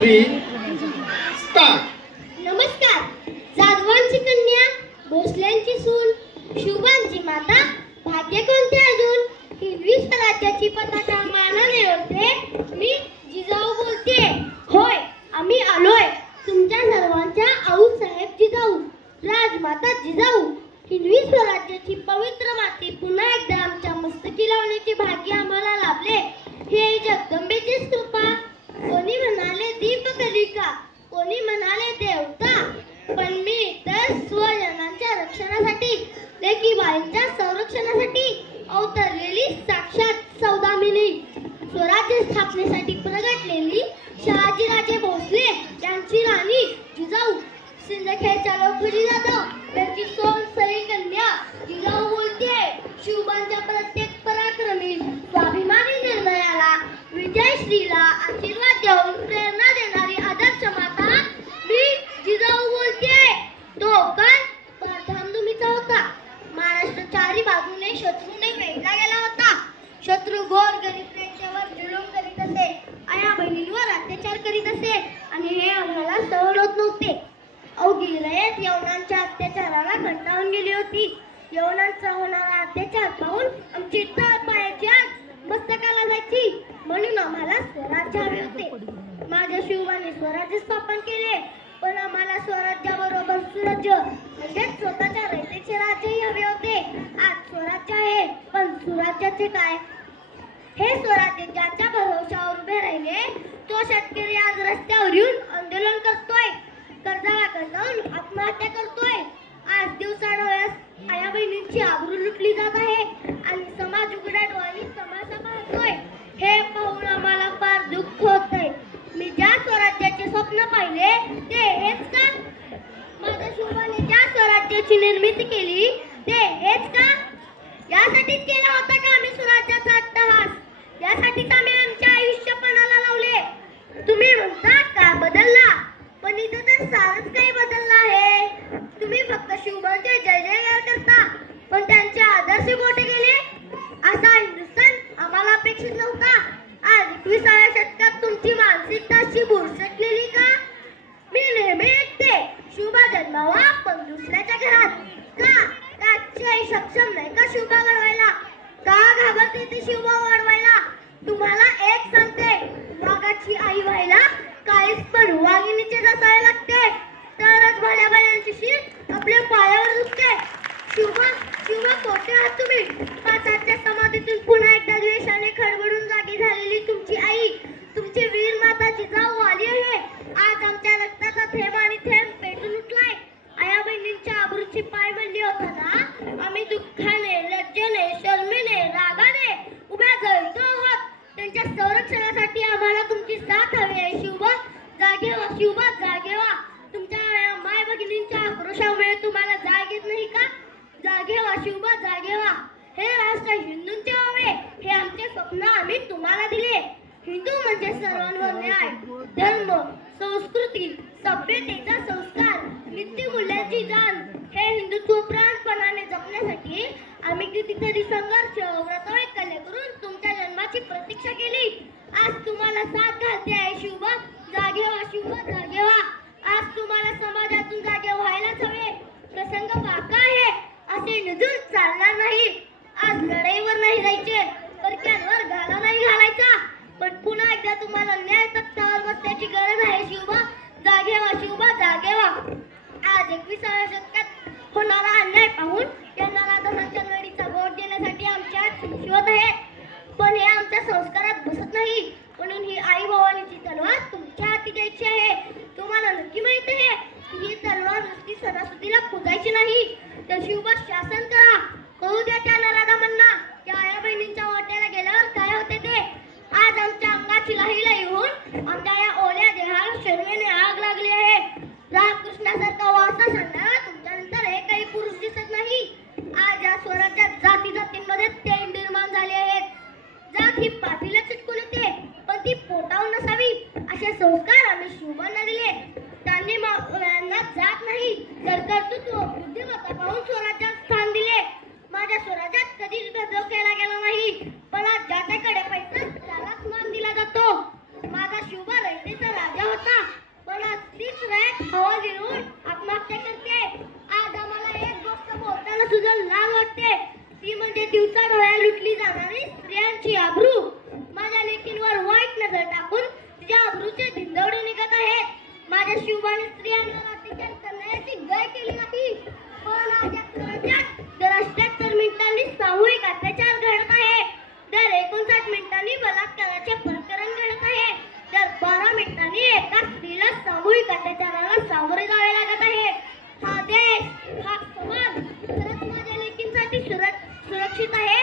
नमस्कार. जाधवांची कन्या, भोसल्यांची सून, शुभांची माता, भाग्य कोणते अजून? हिरवी स्वराज्याची पताका मानाने ओढते मी जिजाऊ बोलते. होय, आम्ही आलोय तुमच्या सर्वांच्या आऊसाहेब जिजाऊ, राजमाता जिजाऊ. हिरवी स्वराज्याची पवित्र माती पुन्हा एकदा आमच्या मस्तकी लावण्याचे भाग्य आम्हाला लाभले. हे जगदंबेचीच कृपा. कोणी म्हणाले दीपकलिका, कोणी म्हणाले देवता, पण मी तर स्वजनांच्या रक्षणासाठी, लेकीबाईंच्या संरक्षणासाठी अवतरलेली साक्षात सौदामिनी. स्वराज्य स्थापनेसाठी प्रगटलेली शहाजीराजे भोसले यांची राणी जिजाऊ. सिंदखेडच्या लखुजी जाधव यांची सोनसरी कन्या जिजाऊ बोलते. शिवबांच्या प्रत्येक पराक्रमी स्वाभिमानी निर्णयाला, विजयश्रीला आशीर्वाद देऊन प्रेरणा देणारी आदर्श माता मी जिजाऊ बोलते. तो काळ धामधुमीचा होता. महाराष्ट्र चारी बाजूने शत्रूने वेढला गेला होता. शत्रू गोर गरीब त्यांच्यावर जुलूम करीत असे, आया बहिणींवर अत्याचार करीत असे आणि हे आम्हाला सहन होत नव्हते. अवघी रयत यवनांच्या अत्याचाराला कंटाळून गेली होती. यवनांचा होणारा अत्याचार पाहून आमची तळपायाची आग मस्तकाला जायची. म्हणून आम्हाला स्वराज्य हवे होते. माझ्या शिवबाने स्वराज्य स्थापन केले, पण आम्हाला स्वराज्याबरोबर सुराज्य म्हणजे स्वतःच्या रयतेचे राज्यही हवे होते. आज स्वराज्य आहे, पण सुराज्याचे काय? हे स्वराज्य ज्याच्या भरवशावर उभे राहिले तो शेतकरी आज रस्त्यावर येऊन आंदोलन करतोय, कर्जाला कंटाळून आत्महत्या करतोय. आज दिवसाढवळ्यास आया बहिणींची आबरू लुटली जात आहे आणि समाज उघड्या डोळ्यांनी तमाशा पाहतोय. हे पाहून आम्हाला फार दुःख होतंय. मी ज्या स्वराज्याचे स्वप्न पाहिले ते हेच का? माझ्या शिवबाने ज्या स्वराज्याची निर्मिती केली ते हेच का? यासाठीच केला होता का आम्ही स्वराज्याचा अट्टहास? यासाठीच आम्ही आमचे आयुष्य पणाला लावले. तुम्ही म्हणता का बदलला, पण इथं तर सारच काही बदललं आहे. तुम्ही फक्त शिवबांचे जय जयकार करता, पण त्यांचे आदर्श कोठे गेले? असा हिंदुस्थान आम्हाला अपेक्षित नव्हता. आज 21व्या शतकात तुमची मानसिकता अशी बुरसटलेली का? मी नेहमी ऐकते शिवबा जन्मावा पण दुसऱ्याच्या घरात. का त्याची आई सक्षम नाही का शिवबा घडवायला? का घाबरते ते शिवबा वाढवायला? तुम्हाला एक सांगते, वाघाची आई व्हायला काहीच पण वाघिणीचे जसावे लागते, तरच भल्या भल्यांची शीर आपल्या पायावर झुकते. शिवबा शिवबा कोठे आहात तुम्ही? पाचाच्या समाधीतून पुन्हा एकदा द्वेषाने खडबडून जागी झालेली तुमची आई, तुमची वीर माता जिजाऊ आली आहे. आज आमच्या रक्ताचा थेंब आणि थेंब पेटून उठलाय. आया बहिणींच्या आबरूची पाय बनली होता ना, आम्ही दुःखाने, लज्जेने, शर्मेने, रागाने उभ्या जळतो आहोत. त्यांच्या संरक्षणासाठी आम्हाला तुमची साथ हवी आहे. शिवबा जागे व्हा, शिवबा जागे व्हा. तुमच्या माय भगिनींच्या आक्रोशामुळे तुम्हाला जाग येत नाही का? जागे व्हा शिवबा, जागे व्हा. हे राष्ट्र हिंदूंचे व्हावे, हे आमचे स्वप्न आम्ही तुम्हाला दिले. हिंदू म्हणजे सर्वांवर न्याय, धर्म, संस्कृती, सभ्यतेचा संस्कार, नीतिमूल्यांची जाण. हे हिंदुत्व प्राणपणाने जपण्यासाठी आम्ही कितीतरी संघर्ष, व्रतवैकल्य करून तुमच्या जन्माची प्रतीक्षा केली. आज तुम्हाला साथ घालते आहे शिवबा, जागे व्हा शिवबा, जागे व्हा. आज तुम्हाला समाजातून जागे व्हायलाच हवे. प्रसंग बाका आहे असे निधून चालणार नाही. आज लढाईवर नाही जायचे, परक्यांवर घाला नाही घालायचा, पण पुन्हा एकदा तुम्हाला न्याय तत्वावर बसण्याची गरज आहे. शिवबा जागे व्हा, शिवबा जागे व्हा. आज 21व्या शतकात होणारा अन्याय पाहून यांना राधानाथच्या नडीचा वोट देण्यासाठी आमच्या शिवत आहेत, पण हे आमच्या संस्कारात बसत नाही. म्हणून ही आई भवानीची तलवार तुमच्या हाती द्यायची आहे. तुम्हाला नक्की माहित आहे ही तलवार नुसती सणासुदीला पुजायची नाही, तर शिवबा शासन करा. कळू द्या त्या नराधमांना त्या आया बहिणींच्या वाट्याला गेल्यावर काय होते ते. आज आमच्या अंगाची लाही होऊन आमच्या या ओल्या देहाला शर्मेने आग लागली आहे. रामकृष्णासारखा वारसा सांगणारा तुमच्यानंतर हे काही पुरुष दिसत नाही. आज या स्वराज्यात जाती जातींमध्ये तेढ निर्माण झाले आहेत. जात ही पाठीला चिटकून येते, पण ती पोटावर नसावी असे संस्कार आम्ही शिवबांना दिले. त्यांनी यांना जात नाही तर कर्तृत्व, बुद्धिमत्ता पाहून स्वराज्यात स्थान दिले. माझ्या स्वराज्यात कधीच भेदभाव केला गेला नाही, पण आज ज्याच्याकडे पैसा त्यालाच मान दिला जातो. माझा शिवबा रयतेचा राजा होता. तुझं लाज वाटते ती म्हणजे दिवसा डोळ्या लुटली जाणारी स्त्रियांची आबरू. माझ्या लेकींवर वाईट नजर टाकून तिच्या आबरूचे धिंदवडे निघत आहेत. माझ्या शिवबाने स्त्रियांवर अत्याचार करण्याची गय केली नाही, पण आज या समाजात दर 78 मिनिटांनी सामूहिक अत्याचार घडत आहे. दर 59 मिनिटांनी बलात्काराचे प्रकरण घडत आहे. दर 12 मिनिटांनी एका स्त्रीला सामूहिक अत्याचाराला सामोरे जावे लागत आहे. हा देश, हा समाज खरंच माझ्या लेकींसाठी सुरक्षित आहे?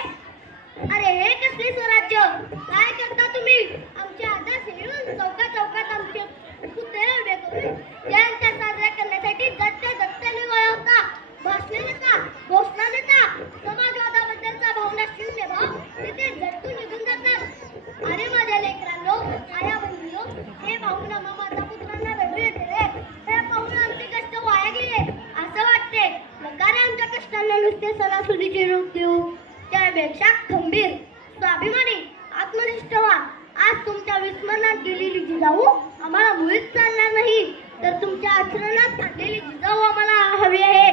अरे हे कसले स्वराज्य? काय करता तुम्ही? आमच्या आदर्श घेऊन चौका चौकात आमचे पुतळे उभे करून जयंत्या साजऱ्या करण्यासाठी दत्त्याने वळवता, भाषणे देता, घोषणा देता, समाजवादाबद्दलचा भावना शून्य भाव तिथे झटकून निघून जातात. अरे माझ्या लेकरांनो, आया बहिणींनो, हे पाहून आम्हा माता पुत्रांना रडू येते रे. हे पाहून आमचे कष्ट वाया गेले असं वाटते. नका रे आमच्या कष्टांना नुसते सणासुदीचे रूप देऊ. त्यापेक्षा खंबीर, स्वाभिमानी, आत्मनिष्ठ व्हा. आज तुमच्या विस्मरणात गेलेली जिजाऊ आम्हाला मुळीच चालणार नाही, तर तुमच्या आचरणात आणलेली जिजाऊ आम्हाला हवी आहे.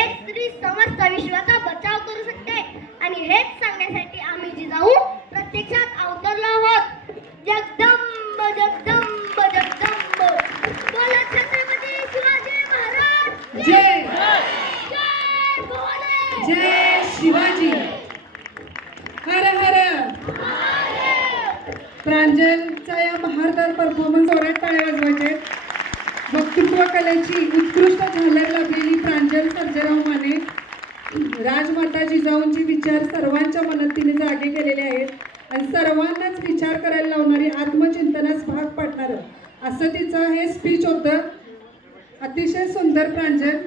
एक स्त्री समस्त विश्वाचा बचाव करू शकते आणि हेच सांगण्यासाठी आम्ही जिजाऊ प्रत्यक्षात अवतरलो आहोत. जगदंब जगदंब जगदंब बोला छत्रपती शिवाजी महाराज जय. जय भवानी. जय शिवाजी. हर हर. प्रांजलचा या महारदार परफॉर्मन्स जोरात टाळ्या वाजवायचे. वक्तृत्व कलेची उत्कृष्ट झालर लाभलेली प्रांजल सर्जेराव माने राजमाता जिजाऊंची विचार सर्वांच्या मनात तिने जागे केलेले आहेत आणि सर्वांनाच विचार करायला लावणारी, आत्मचिंतनास भाग पाडणारं असं तिचं हे स्पीच होतं. अतिशय सुंदर प्रांजल.